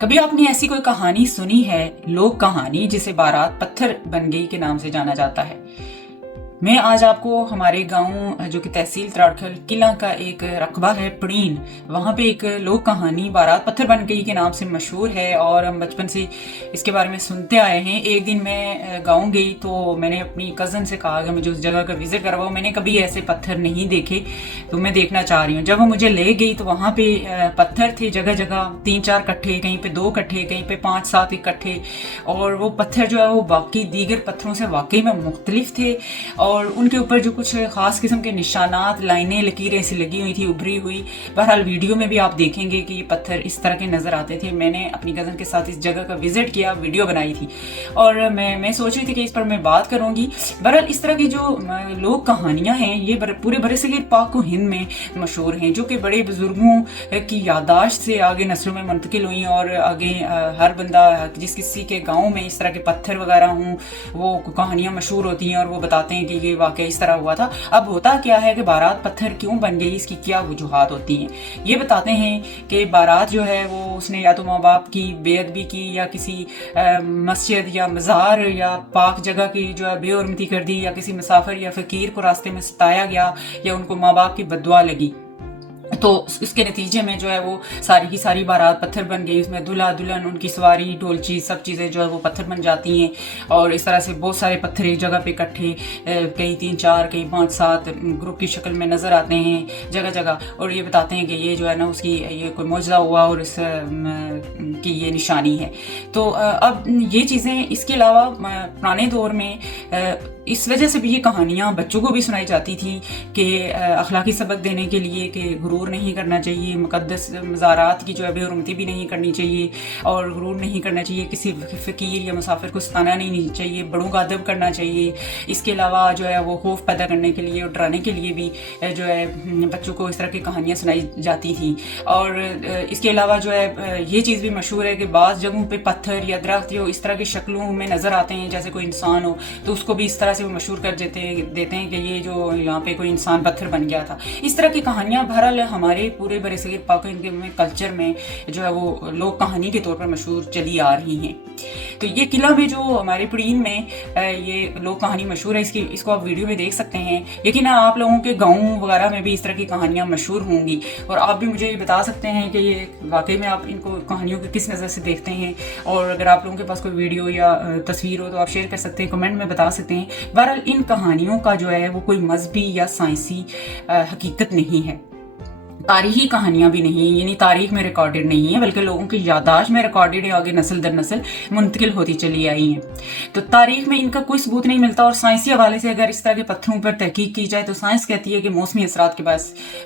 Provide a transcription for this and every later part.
कभी आपने ऐसी कोई कहानी सुनी है, लोक कहानी जिसे बारात पत्थर बन गई के नाम से जाना जाता है? मैं आज आपको हमारे गांव जो कि तहसील त्राड़खल किला का एक रकबा है पड़ीन, वहाँ पे एक लोक कहानी बारात पत्थर बन गई के नाम से मशहूर है और हम बचपन से इसके बारे में सुनते आए हैं। एक दिन मैं गांव गई तो मैंने अपनी कज़न से कहा कि मुझे उस जगह का विजिट करवाओ, मैंने कभी ऐसे पत्थर नहीं देखे तो मैं देखना चाह रही हूँ। जब वो मुझे ले गई तो वहाँ पे पत्थर थे जगह जगह, 3-4 कट्ठे, कहीं पे 2 कट्ठे, कहीं पे 5-7 इकट्ठे, और वो पत्थर जो है वो बाकी दीगर पत्थरों से वाकई में मुख्तलिफ थे और उनके ऊपर जो कुछ खास किस्म के निशानात, लाइनें, लकीरें ऐसी लगी हुई थी, उभरी हुई। बहरहाल वीडियो में भी आप देखेंगे कि ये पत्थर इस तरह के नजर आते थे। मैंने अपनी कज़न के साथ इस जगह का विजिट किया, वीडियो बनाई थी और मैं सोच रही थी कि इस पर मैं बात करूंगी। बहरहाल इस तरह की जो लोक कहानियां हैं ये पूरे बरसगीर पाक को हिंद में मशहूर हैं, जो कि बड़े बुजुर्गों की यादाश्त से आगे नस्लों में मुंतकिल हुई और आगे हर बंदा जिस किसी के गाँव में इस तरह के पत्थर वगैरह हों वो कहानियाँ मशहूर होती हैं और वो बताते हैं कि ये वाकई इस तरह हुआ था। अब होता क्या है कि बारात पत्थर क्यों बन गई, इसकी क्या वजूहात होती हैं। ये बताते हैं कि बारात जो है वो उसने या तो माँ बाप की बेअदबी की या किसी मस्जिद या मज़ार या पाक जगह की जो है बेहरमती कर दी, या किसी मुसाफिर या फ़कीर को रास्ते में सताया गया, या उनको माँ बाप की बद्दुआ लगी, तो इसके नतीजे में जो है वो सारी की सारी बारात पत्थर बन गई। उसमें दूल्हा दुल्हन, उनकी सवारी, ढोलची, सब चीज़ें जो है वो पत्थर बन जाती हैं और इस तरह से बहुत सारे पत्थर एक जगह पे इकट्ठे, कई 3-4, कई 5-7 ग्रुप की शक्ल में नज़र आते हैं जगह जगह, और ये बताते हैं कि ये जो है ना उसकी ये कोई मौजज़ा हुआ और इस की ये निशानी है। तो अब ये चीज़ें, इसके अलावा पुराने दौर में इस वजह से भी ये कहानियाँ बच्चों को भी सुनाई जाती थी कि अखलाकी सबक देने के लिए कि गुरूर नहीं करना चाहिए, मुक़द्दस मज़ारात की जो है बेहरमती भी नहीं करनी चाहिए और गुरूर नहीं करना चाहिए, किसी फ़कीर या मुसाफिर को सताना नहीं चाहिए, बड़ों का अदब करना चाहिए। इसके अलावा जो है वो खौफ पैदा करने के लिए और डराने के लिए भी जो है बच्चों को इस तरह की कहानियाँ सुनाई जाती थी। और इसके अलावा जो है ये चीज़ भी मशहूर है कि बाज़ जगहों पर पत्थर या दरख्त जो इस तरह की शक्लों में नज़र आते हैं जैसे कोई इंसान हो, तो उसको भी इस तरह से वो मशहूर कर देते हैं कि ये जो यहाँ पे कोई इंसान पत्थर बन गया था। इस तरह की कहानियाँ बहरहाल हमारे पूरे बरसगीर पाक में कल्चर में जो है वो लोक कहानी के तौर पर मशहूर चली आ रही हैं। तो ये किला में जो हमारे पड़ीन में ये लोक कहानी मशहूर है, इसको आप वीडियो में देख सकते हैं। यकीन आप लोगों के गाँव वगैरह में भी इस तरह की कहानियाँ मशहूर होंगी और आप भी मुझे बता सकते हैं कि ये वाकई में आप इनको कहानियों को किस नज़र से देखते हैं। और अगर आप लोगों के पास कोई वीडियो या तस्वीर हो तो आप शेयर कर सकते हैं, कमेंट में बता सकते हैं। बहरहाल इन कहानियों का जो है वो कोई मजहबी या साइंसी हकीकत नहीं है, तारीखी कहानियां भी नहीं, यानी तारीख में रिकॉर्डेड नहीं है, बल्कि लोगों की यादाश्त में रिकॉर्डेड है, आगे नस्ल दर नस्ल मुंतकिल होती चली आई हैं। तो तारीख में इनका कोई सबूत नहीं मिलता और साइंसी हवाले से अगर इस तरह के पत्थरों पर तहकीक की जाए तो साइंस कहती है कि मौसमी असरात के बाद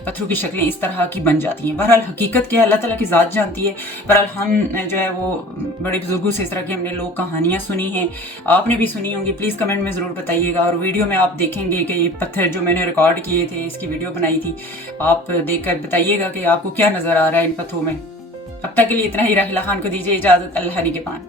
पत्थरों की शक्लें इस तरह की बन जाती हैं। बहरहाल हकीकत क्या है अल्लाह ताला की ज़ात जानती है। बहरहाल हम जो है वो बड़े बुजुर्गों से इस तरह की हमने लोग कहानियाँ सुनी हैं, आपने भी सुनी होंगी, प्लीज़ कमेंट में ज़रूर बताइएगा। और वीडियो में आप देखेंगे कि ये पत्थर जो मैंने रिकॉर्ड किए थे, इसकी वीडियो बनाई थी, आप देख कर बताइएगा कि आपको क्या नज़र आ रहा है इन पत्थरों में। अब तक के लिए इतना ही। राहिला खान को दीजिए इजाज़त। अल्लाह निगहबान।